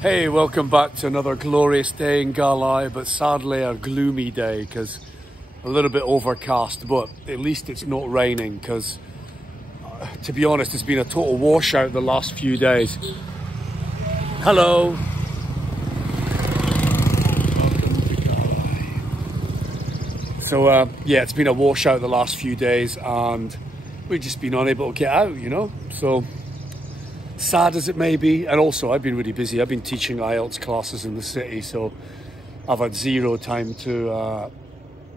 Hey, welcome back to another glorious day in Galway, but sadly a gloomy day because a little bit overcast, but at least it's not raining because, to be honest, it's been a total washout the last few days. Hello. So, yeah, it's been a washout the last few days and we've just been unable to get out, you know, so sad as it may be. And also I've been really busy. I've been teaching IELTS classes in the city, so I've had zero time to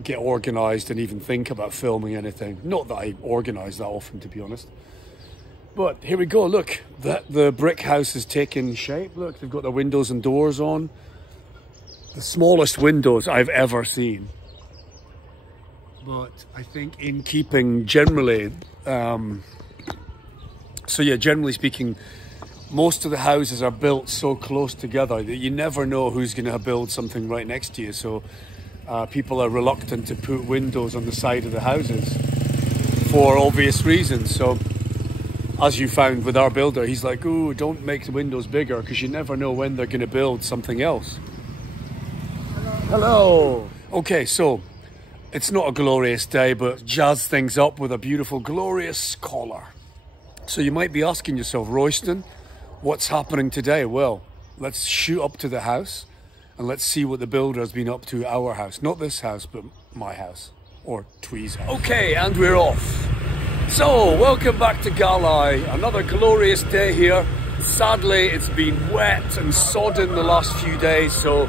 get organised and even think about filming anything. Not that I organise that often, to be honest. But here we go, look, the brick house is taking shape. Look, they've got the windows and doors on. The smallest windows I've ever seen. But I think in keeping generally, so yeah, generally speaking, most of the houses are built so close together that you never know who's going to build something right next to you. So people are reluctant to put windows on the side of the houses for obvious reasons. So as you found with our builder, he's like, "Ooh, don't make the windows bigger because you never know when they're going to build something else." Hello. Okay, so it's not a glorious day, but jazz things up with a beautiful, glorious collar. So you might be asking yourself, Royston, what's happening today? Well, let's shoot up to the house and let's see what the builder has been up to our house. Not this house, but my house, or Twee's house. Okay, and we're off. So, welcome back to Galway. Another glorious day here. Sadly, it's been wet and sodden the last few days, so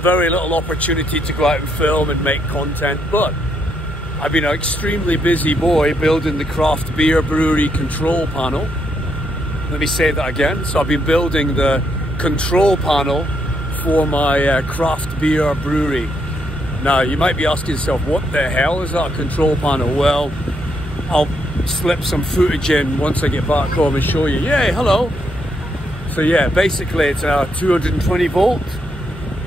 very little opportunity to go out and film and make content, but I've been an extremely busy boy building the craft beer brewery control panel. Let me say that again. So I've been building the control panel for my craft beer brewery. Now you might be asking yourself, what the hell is that, a control panel? Well, I'll slip some footage in once I get back home and show you. Yay, hello. So yeah, basically it's a 220 volt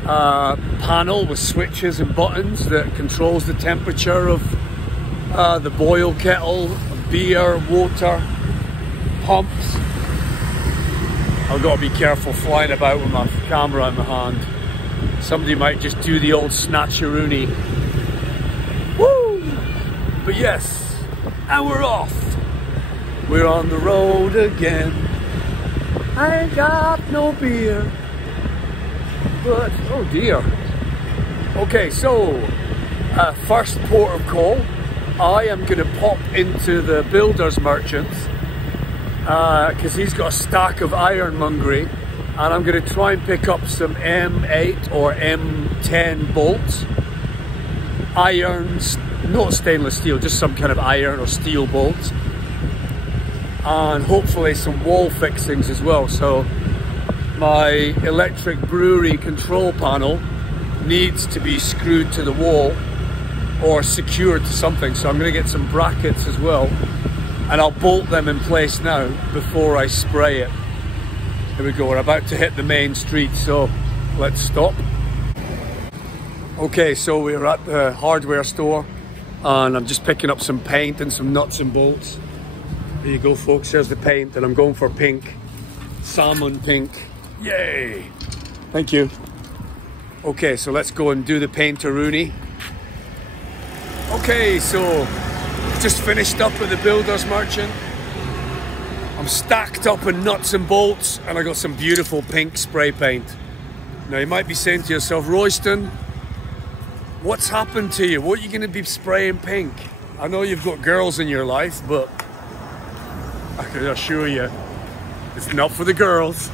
panel with switches and buttons that controls the temperature of the boil kettle, beer, water, pumps. I've got to be careful flying about with my camera in my hand. Somebody might just do the old snatcheroony. Woo! But yes, and we're off. We're on the road again. I ain't got no beer. But, oh dear. Okay, so first port of call, I am going to pop into the builder's merchants because he's got a stack of ironmongery, and I'm going to try and pick up some M8 or M10 bolts, irons, not stainless steel, just some kind of iron or steel bolts, and hopefully some wall fixings as well. So my electric brewery control panel needs to be screwed to the wall or secured to something, so I'm going to get some brackets as well, and I'll bolt them in place now before I spray it. Here we go, we're about to hit the main street, so let's stop. Okay, so we're at the hardware store and I'm just picking up some paint and some nuts and bolts. There you go, folks, there's the paint, and I'm going for pink, salmon pink. Yay! Thank you. Okay, so let's go and do the painteroonie. Okay, so just finished up with the builder's merchant. I'm stacked up in nuts and bolts, and I got some beautiful pink spray paint. Now you might be saying to yourself, Royston, what's happened to you? What are you going to be spraying pink? I know you've got girls in your life, but I can assure you, it's not for the girls.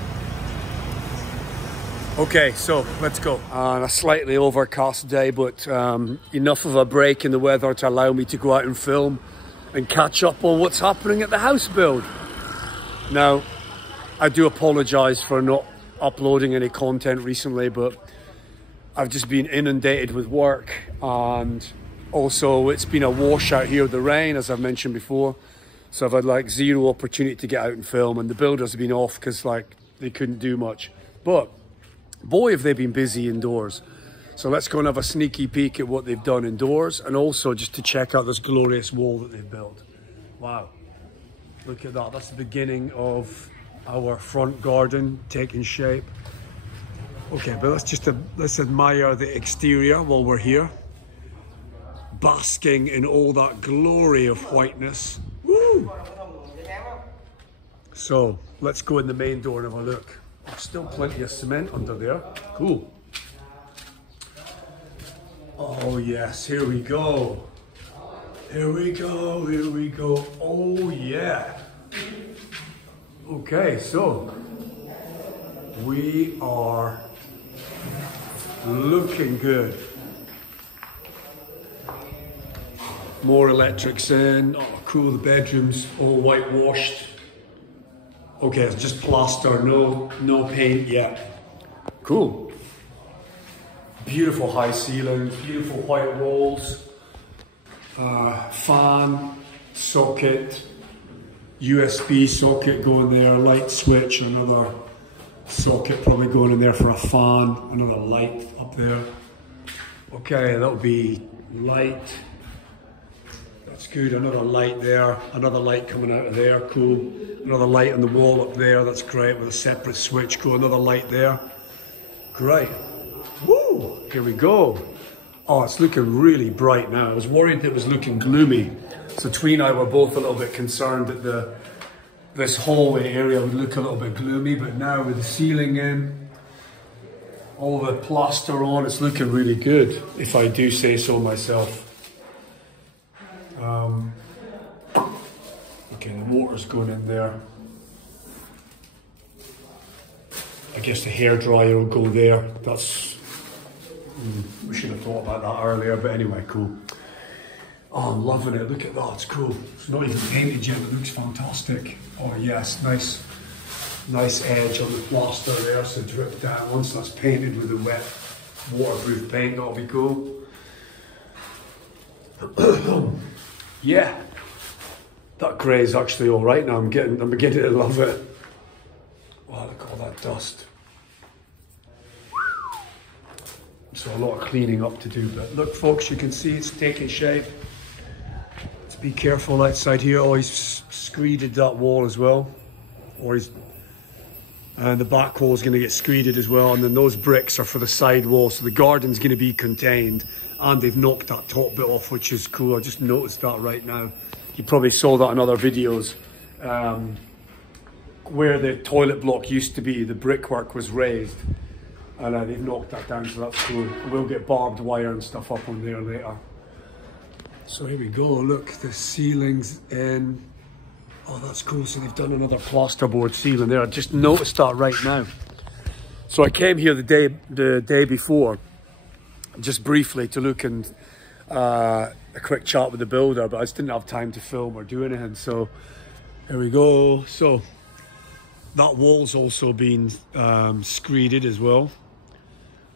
Okay, so let's go. On a slightly overcast day, but enough of a break in the weather to allow me to go out and film and catch up on what's happening at the house build. Now, I do apologise for not uploading any content recently, but I've just been inundated with work, and also it's been a washout here with the rain, as I've mentioned before. So I've had like zero opportunity to get out and film, and the builders have been off because like they couldn't do much. But boy, have they been busy indoors. So let's go and have a sneaky peek at what they've done indoors, and also just to check out this glorious wall that they've built. Wow, look at that. That's the beginning of our front garden taking shape. Okay, but let's admire the exterior while we're here. Basking in all that glory of whiteness. Woo! So let's go in the main door and have a look. There's still plenty of cement under there. Cool. Oh yes, here we go. Here we go, here we go. Oh yeah. Okay, so we are looking good. More electrics in. Oh cool, the bedroom's all whitewashed. Okay, it's just plaster, no paint yet. Cool. Beautiful high ceilings, beautiful white walls. Fan, socket, USB socket going there, light switch, another socket probably going in there for a fan, another light up there. Okay, that'll be light. That's good, another light there, another light coming out of there, cool. Another light on the wall up there, that's great, with a separate switch, cool, another light there. Great. Woo! Here we go. Oh, it's looking really bright now. I was worried it was looking gloomy. So Twee and I were both a little bit concerned that this hallway area would look a little bit gloomy, but now with the ceiling in, all the plaster on, it's looking really good, if I do say so myself. Okay, the water's going in there. I guess the hairdryer will go there. That's, we should have thought about that earlier, but anyway, cool. Oh, I'm loving it. Look at that, it's cool. It's not even painted yet, it looks fantastic. Oh yes, nice edge on the plaster there, so drip down. Once that's painted with the wet waterproof paint, that'll be cool. Yeah, that grey is actually all right now. I'm beginning to love it. Wow, look at all that dust. So a lot of cleaning up to do, but look folks, you can see it's taking shape. Let's be careful outside here. Oh, he's screeded that wall as well. And the back wall is going to get screeded as well, and then those bricks are for the side wall, so the garden's going to be contained, and they've knocked that top bit off, which is cool. I just noticed that right now. You probably saw that in other videos. Where the toilet block used to be, the brickwork was raised, and they've knocked that down, so that's cool. We'll get barbed wire and stuff up on there later. So here we go, look, the ceiling's in. Oh, that's cool, so they've done another plasterboard ceiling there. I just noticed that right now. So I came here the day before, just briefly to look and a quick chat with the builder, but I just didn't have time to film or do anything, so here we go. So that wall's also been screeded as well.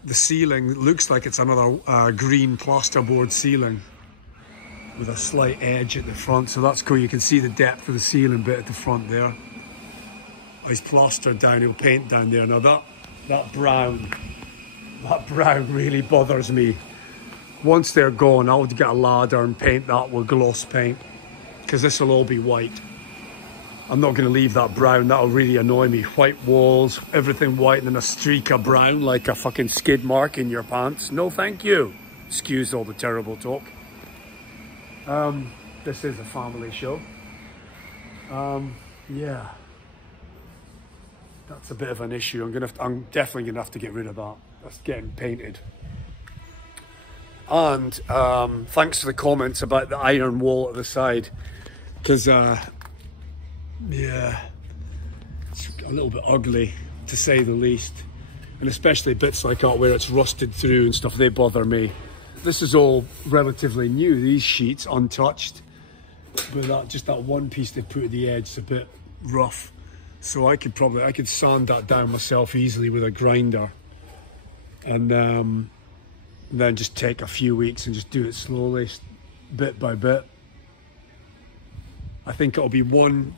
The ceiling looks like it's another green plasterboard ceiling with a slight edge at the front, so that's cool. You can see the depth of the ceiling bit at the front there. Oh, he's plastered down, he'll paint down there. Now that brown really bothers me. Once they're gone, I'll get a ladder and paint that with gloss paint, because this will all be white. I'm not going to leave that brown, that'll really annoy me. White walls, everything white, and then a streak of brown like a fucking skid mark in your pants. No thank you. Excuse all the terrible talk. This is a family show. Yeah, that's a bit of an issue. I'm definitely gonna have to get rid of that. That's getting painted. And thanks for the comments about the iron wall at the side, because yeah, it's a little bit ugly to say the least, and especially bits like that where it's rusted through and stuff, they bother me. This is all relatively new, these sheets, untouched, but just that one piece they put at the edge is a bit rough, so I could sand that down myself easily with a grinder, and then just take a few weeks and just do it slowly, bit by bit. I think it'll be one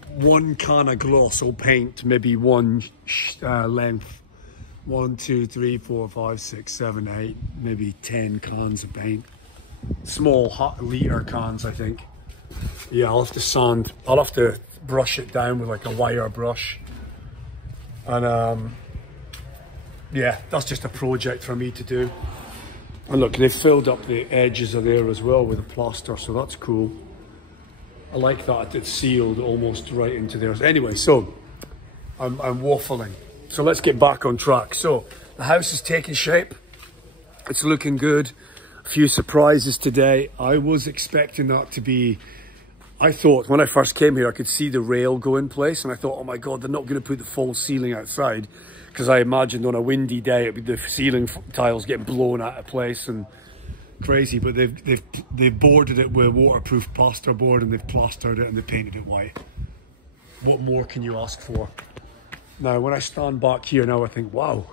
can of gloss or paint, maybe one length. 1, 2, 3, 4, 5, 6, 7, 8, maybe 10 cans of paint. Small litre cans, I think. Yeah, I'll have to brush it down with like a wire brush. And yeah, that's just a project for me to do. And look, they've filled up the edges of there as well with the plaster, so that's cool. I like that it's sealed almost right into there. Anyway, so I'm waffling. So let's get back on track. So the house is taking shape. It's looking good. A few surprises today. I was expecting that to be, I thought when I first came here, I could see the rail go in place, and I thought, oh my God, they're not going to put the full ceiling outside, because I imagined on a windy day it'd be the ceiling tiles getting blown out of place and crazy. But they've boarded it with waterproof plasterboard, and they've plastered it and they painted it white. What more can you ask for? Now, when I stand back here now, I think, wow,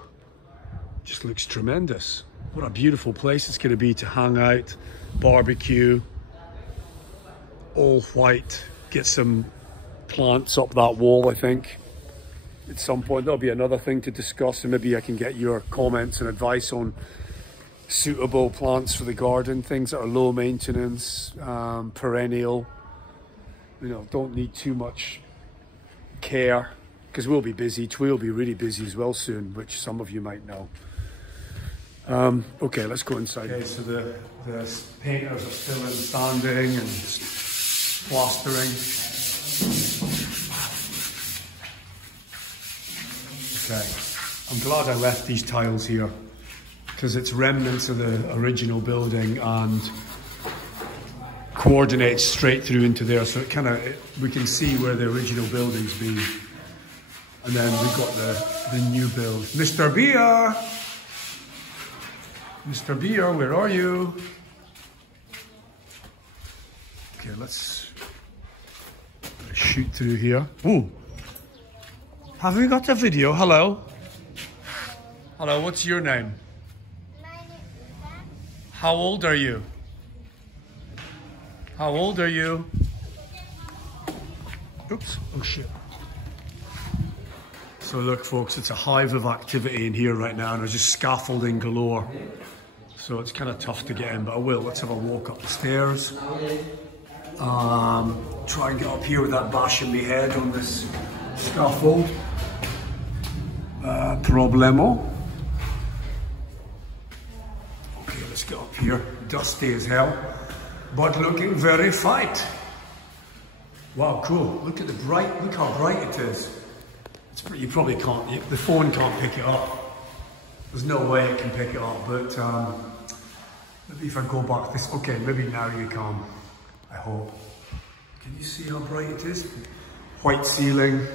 it just looks tremendous. What a beautiful place it's going to be to hang out, barbecue, all white. Get some plants up that wall, I think. At some point, there'll be another thing to discuss, and maybe I can get your comments and advice on suitable plants for the garden, things that are low maintenance, perennial, you know, don't need too much care, because we'll be busy. We'll be really busy as well soon, which some of you might know. Okay, let's go inside. Okay, so the painters are still standing and plastering. Okay, I'm glad I left these tiles here, because it's remnants of the original building and coordinates straight through into there, so it kind of, we can see where the original building's been. And then we've got the new build. Mr. Beer! Mr. Beer, where are you? Okay, let's shoot through here. Ooh! Have we got a video? Hello? Hello, what's your name? My name is Eva. How old are you? How old are you? Oops, oh shit. So look folks, it's a hive of activity in here right now, and there's just scaffolding galore. So it's kind of tough to get in, but I will. Let's have a walk up the stairs. Try and get up here without bashing my head on this scaffold. Problemo. Okay, let's get up here. Dusty as hell, but looking very fine. Wow, cool. Look at the bright, look how bright it is. It's pretty, you probably can't, the phone can't pick it up. There's no way it can pick it up, but maybe if I go back this, okay, maybe now you can, I hope. Can you see how bright it is? White ceiling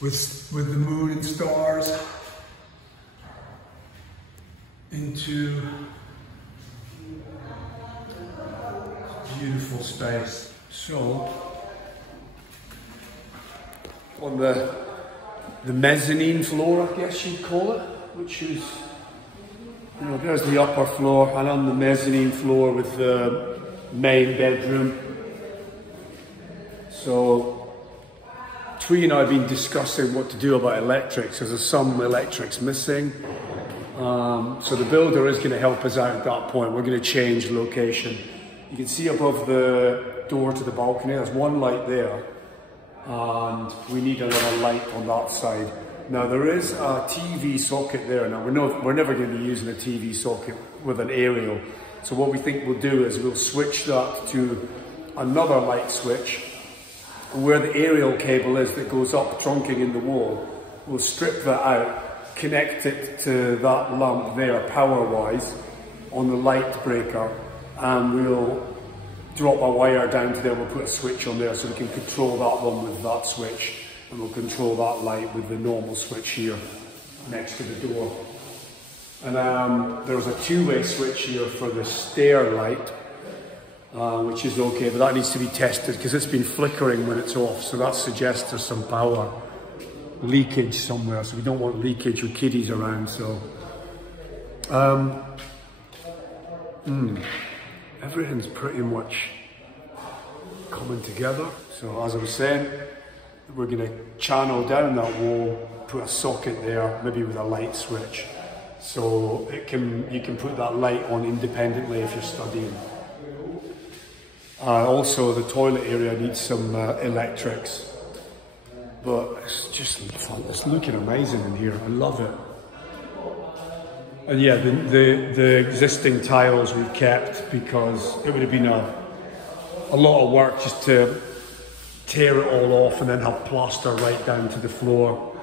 with the moon and stars into beautiful space. So on the mezzanine floor, I guess you'd call it, which is, you know, there's the upper floor, and on the mezzanine floor with the main bedroom. So Twee and I have been discussing what to do about electrics, because there's some electrics missing. So the builder is going to help us out at that point. We're going to change location. You can see above the door to the balcony, there's one light there, and we need another light on that side. Now there is a TV socket there. Now we're never going to be using a TV socket with an aerial. So what we think we'll do is we'll switch that to another light switch. And where the aerial cable is that goes up trunking in the wall, we'll strip that out, connect it to that lamp there power-wise on the light breaker, and we'll drop a wire down to there. We'll put a switch on there so we can control that one with that switch, and we'll control that light with the normal switch here next to the door. And there's a two-way switch here for the stair light, which is okay, but that needs to be tested because it's been flickering when it's off, so that suggests there's some power leakage somewhere, so we don't want leakage with kiddies around. So everything's pretty much coming together. So as I was saying, we're going to channel down that wall, put a socket there, maybe with a light switch, so you can put that light on independently if you're studying. Also the toilet area needs some electrics. But it's just fun. It's looking amazing in here. I love it. And yeah, the existing tiles we've kept because it would have been a lot of work just to tear it all off and then have plaster right down to the floor.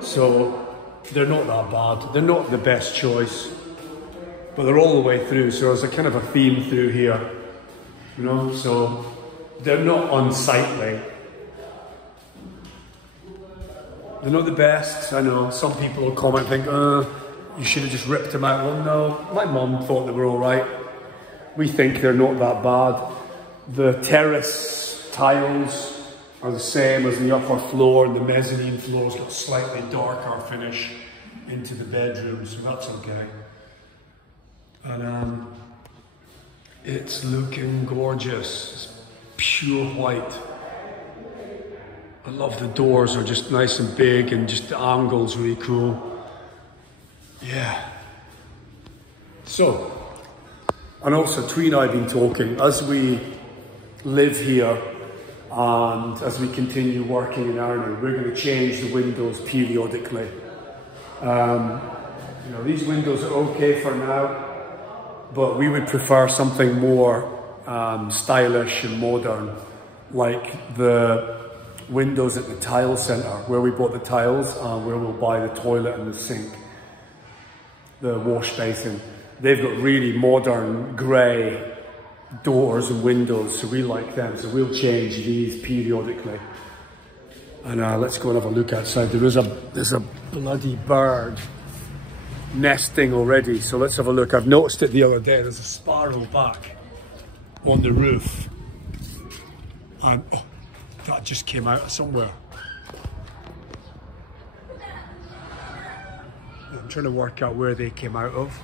So they're not that bad. They're not the best choice, but they're all the way through. So there's a kind of a theme through here, you know, so they're not unsightly. They're not the best, I know. Some people will comment and think, you should have just ripped them out. Well, no, my mum thought they were all right. We think they're not that bad. The terrace tiles are the same as the upper floor, and the mezzanine floor's got slightly darker finish into the bedroom, so that's okay. And it's looking gorgeous. It's pure white. I love the doors, are just nice and big, and just the angle's really cool. Yeah. So, and also Twee and I have been talking, as we live here and as we continue working in Ireland, we're going to change the windows periodically. You know, these windows are okay for now, but we would prefer something more stylish and modern, like the windows at the tile centre, where we bought the tiles and where we'll buy the toilet and the sink, the wash basin. They've got really modern grey doors and windows, so we like them. So we'll change these periodically. And let's go and have a look outside. There's a bloody bird nesting already, so let's have a look. I've noticed it the other day. There's a sparrow back on the roof. And oh, that just came out of somewhere. I'm trying to work out where they came out of.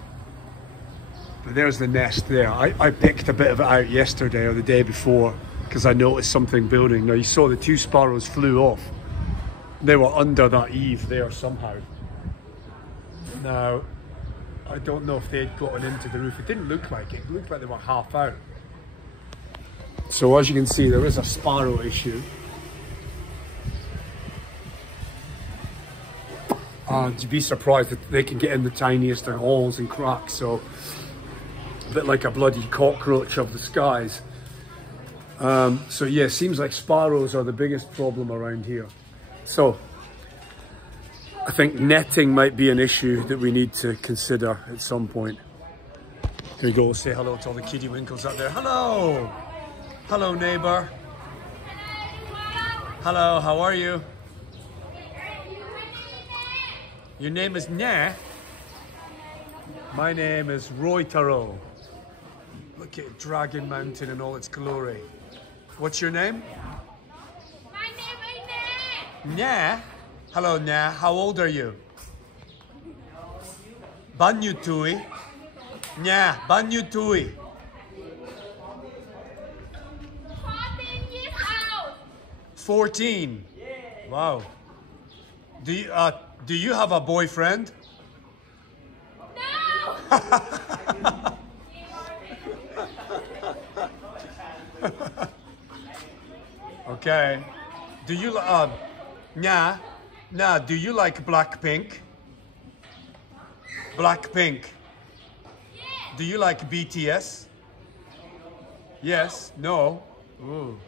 But there's the nest there. I picked a bit of it out yesterday or the day before because I noticed something building. Now you saw the two sparrows flew off. They were under that eave there somehow. Now, I don't know if they'd gotten into the roof. It didn't look like it. It looked like they were half out. So as you can see, there is a sparrow issue. And you'd be surprised that they can get in the tiniest of holes and cracks. So a bit like a bloody cockroach of the skies. So yeah, seems like sparrows are the biggest problem around here. So I think netting might be an issue that we need to consider at some point. Here we go, say hello to all the kiddie winkles out there. Hello! Hello, neighbour. Hello, how are you? Your name is Nha? My name is Roy Taro. Look at Dragon Mountain in all its glory. What's your name? My name is Nha? Hello, Nha. How old are you? Banyu Tui. Nha, Banyu Tui. 14 years old. 14. Wow. Do you have a boyfriend? No. Okay. Do you Nha, do you like Blackpink? Blackpink. Yeah. Do you like BTS? Yes? No? Ooh.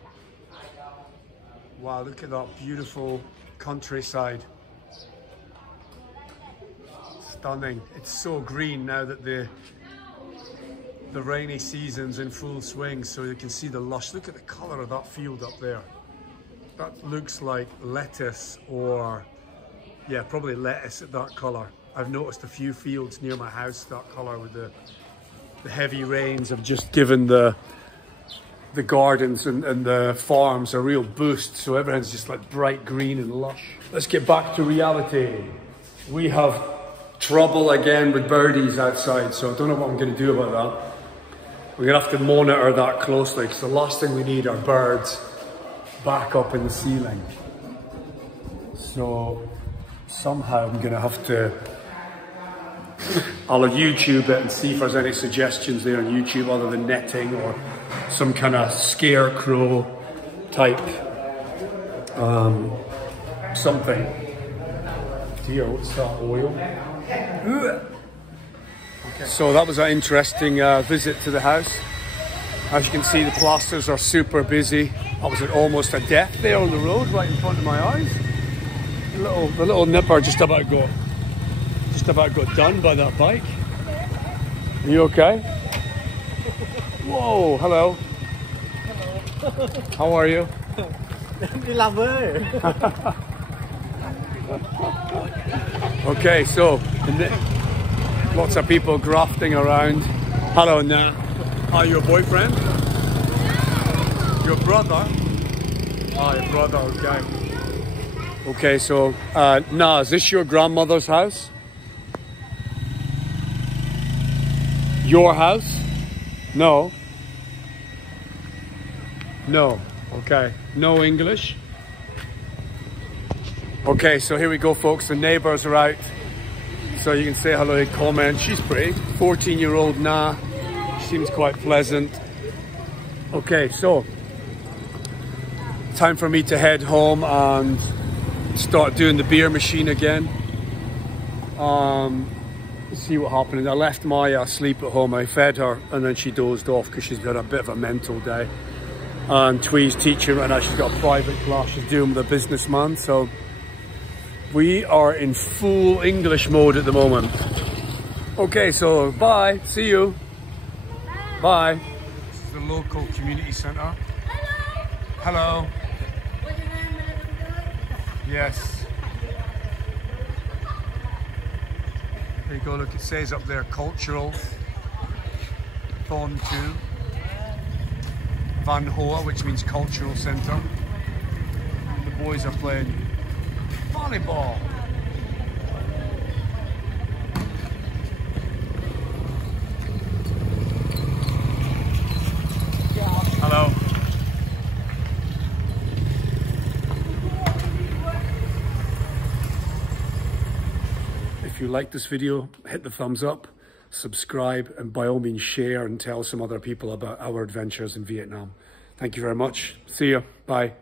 Wow, look at that beautiful countryside. Stunning. It's so green now that the rainy season's in full swing, so you can see the lush. Look at the colour of that field up there. That looks like lettuce, or yeah, probably lettuce at that colour. I've noticed a few fields near my house that colour, with the heavy rains have just given the gardens and the farms a real boost, so everything's just like bright green and lush. Let's get back to reality. We have trouble again with birdies outside, so I don't know what I'm going to do about that. We're going to have to monitor that closely, because the last thing we need are birds back up in the ceiling. So somehow I'm going to have to, I'll YouTube it and see if there's any suggestions there on YouTube other than netting or some kind of scarecrow type something. Dear, what's that oil? Okay. So that was an interesting visit to the house. As you can see, the plasters are super busy. I was at almost a death there on the road, right in front of my eyes. The little nipper just about got done by that bike. Are you okay? Whoa, hello. Hello. How are you? Okay, so lots of people grafting around. Hello, Nat. Are you your boyfriend? Your brother? Oh, your brother, okay. Okay, so, Na, is this your grandmother's house? Your house? No. No. Okay. No English? Okay, so here we go, folks. The neighbours are out. So you can say hello and comment. She's pretty. 14-year-old Na. She seems quite pleasant. Okay, so time for me to head home and start doing the beer machine again. Let's see what happened. I left Maya asleep at home. I fed her and then she dozed off because she's got a bit of a mental day. And Twee's teaching right now. She's got a private class she's doing with a businessman. So we are in full English mode at the moment. Okay, so bye. See you. Bye. This is the local community centre. Hello. What's your name? Yes. There you go, look, it says up there, cultural. Thorn 2. Van Hoa, which means cultural centre. The boys are playing volleyball. Hello. If you like this video, hit the thumbs up, subscribe, and by all means share and tell some other people about our adventures in Vietnam. Thank you very much. See you. Bye.